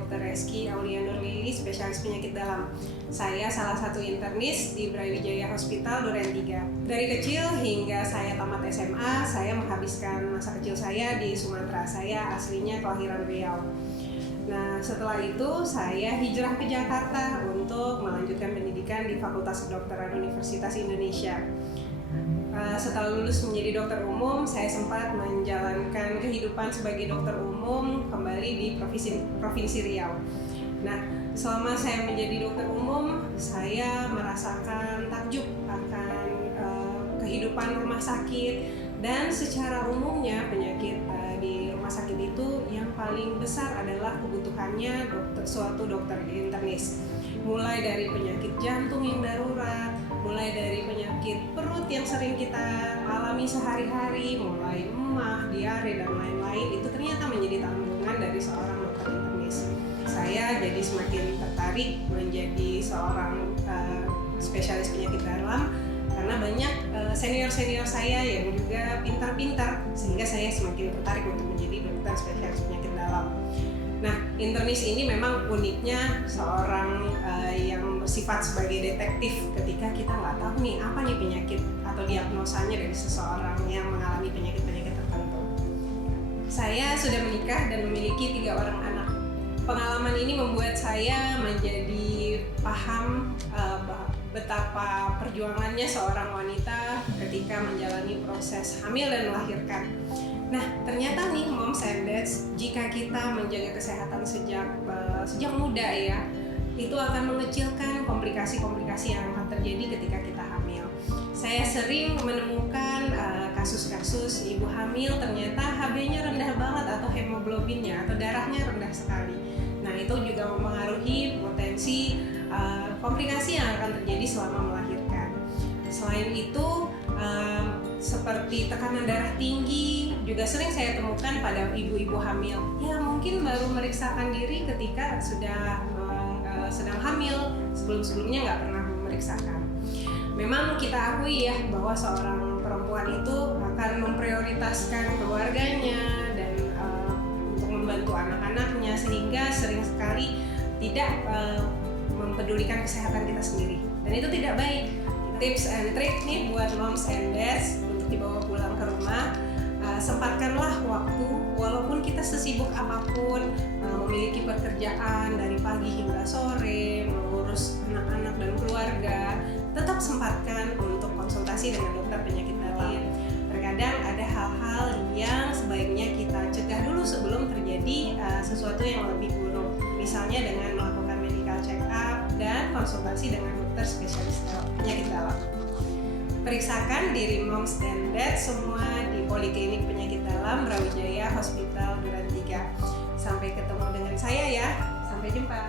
Dr. Reski Aulia Nurlili, spesialis penyakit dalam. Saya salah satu internis di Brawijaya Hospital Duren 3. Dari kecil hingga saya tamat SMA, saya menghabiskan masa kecil saya di Sumatera. Saya aslinya kelahiran Riau. Nah, setelah itu saya hijrah ke Jakarta untuk melanjutkan pendidikan di Fakultas Kedokteran Universitas Indonesia. Setelah lulus menjadi dokter umum, saya sempat menjalankan kehidupan sebagai dokter umum kembali di Provinsi Riau. Nah, selama saya menjadi dokter umum, saya merasakan takjub akan kehidupan rumah sakit, dan secara umumnya penyakit di rumah sakit itu yang paling besar adalah kebutuhannya suatu dokter internis. Mulai dari penyakit jantung yang darurat, mulai dari penyakit perut yang sering kita alami sehari-hari, mulai emah, diare, dan lain-lain, itu ternyata menjadi tanggungan dari seorang dokter internis. Saya jadi semakin tertarik menjadi seorang spesialis penyakit dalam karena banyak senior-senior saya yang juga pintar-pintar, sehingga saya semakin tertarik untuk menjadi dokter spesialis penyakit dalam. Nah, internis ini memang uniknya seorang yang bersifat sebagai detektif ketika kita nggak tahu nih apa nih penyakit atau diagnosanya dari seseorang yang mengalami penyakit-penyakit tertentu. Saya sudah menikah dan memiliki 3 orang anak. Pengalaman ini membuat saya menjadi paham betapa perjuangannya seorang wanita ketika menjalani proses hamil dan melahirkan. Nah, ternyata nih moms and dads, jika kita menjaga kesehatan sejak muda ya, itu akan mengecilkan komplikasi-komplikasi yang akan terjadi ketika kita hamil. Saya sering menemukan kasus-kasus ibu hamil ternyata HB-nya rendah banget atau hemoglobinnya atau darahnya rendah sekali. Nah, itu juga mempengaruhi potensi komplikasi yang akan terjadi selama melahirkan. Selain itu, seperti tekanan darah tinggi juga sering saya temukan pada ibu-ibu hamil. Ya, mungkin baru memeriksakan diri ketika sudah sedang hamil, sebelum-sebelumnya nggak pernah memeriksakan. Memang kita akui ya bahwa seorang perempuan itu akan memprioritaskan keluarganya dan untuk membantu anak-anaknya, sehingga sering sekali tidak mempedulikan kesehatan kita sendiri, dan itu tidak baik. Tips and trick nih buat moms and dads untuk dibawa pulang ke rumah. Sempatkanlah waktu, walaupun kita sesibuk apapun, memiliki pekerjaan dari pagi hingga sore, mengurus anak-anak dan keluarga, tetap sempatkan untuk konsultasi dengan dokter penyakit dalam. Terkadang ada hal-hal yang sebaiknya kita cegah dulu sebelum terjadi sesuatu yang lebih buruk, misalnya dengan melakukan medical check up dan konsultasi dengan dokter spesialis penyakit dalam. Periksakan diri moms dan dad semua di Poliklinik Penyakit Dalam Brawijaya Hospital Duren 3. Sampai ketemu dengan saya ya. Sampai jumpa.